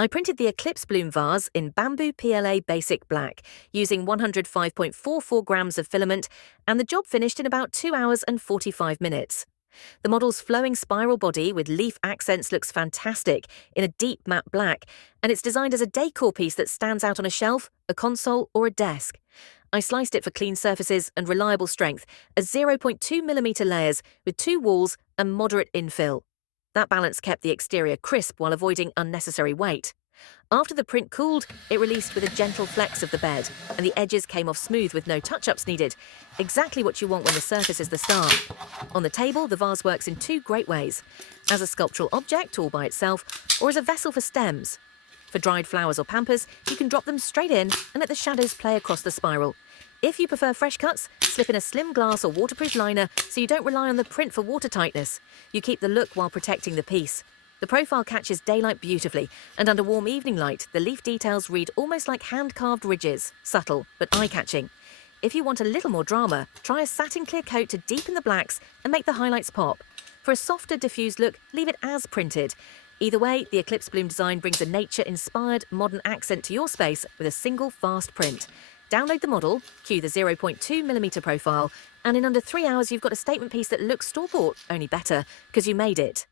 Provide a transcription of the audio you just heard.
I printed the Eclipse Bloom Vase in Bambu PLA Basic Black, using 105.44 grams of filament, and the job finished in about 2 hours and 45 minutes. The model's flowing spiral body with leaf accents looks fantastic in a deep matte black, and it's designed as a decor piece that stands out on a shelf, a console, or a desk. I sliced it for clean surfaces and reliable strength as 0.2mm layers with 2 walls and moderate infill. That balance kept the exterior crisp while avoiding unnecessary weight. After the print cooled, it released with a gentle flex of the bed, and the edges came off smooth with no touch-ups needed. Exactly what you want when the surface is the star. On the table, the vase works in 2 great ways: as a sculptural object all by itself, or as a vessel for stems. For dried flowers or pampas, you can drop them straight in and let the shadows play across the spiral. If you prefer fresh cuts, slip in a slim glass or waterproof liner so you don't rely on the print for watertightness. You keep the look while protecting the piece. The profile catches daylight beautifully, and under warm evening light, the leaf details read almost like hand-carved ridges, subtle but eye-catching. If you want a little more drama, try a satin clear coat to deepen the blacks and make the highlights pop. For a softer, diffused look, leave it as printed. Either way, the Eclipse Bloom design brings a nature-inspired, modern accent to your space with a single fast print. Download the model, cue the 0.2mm profile, and in under 3 hours you've got a statement piece that looks store-bought, only better, because you made it.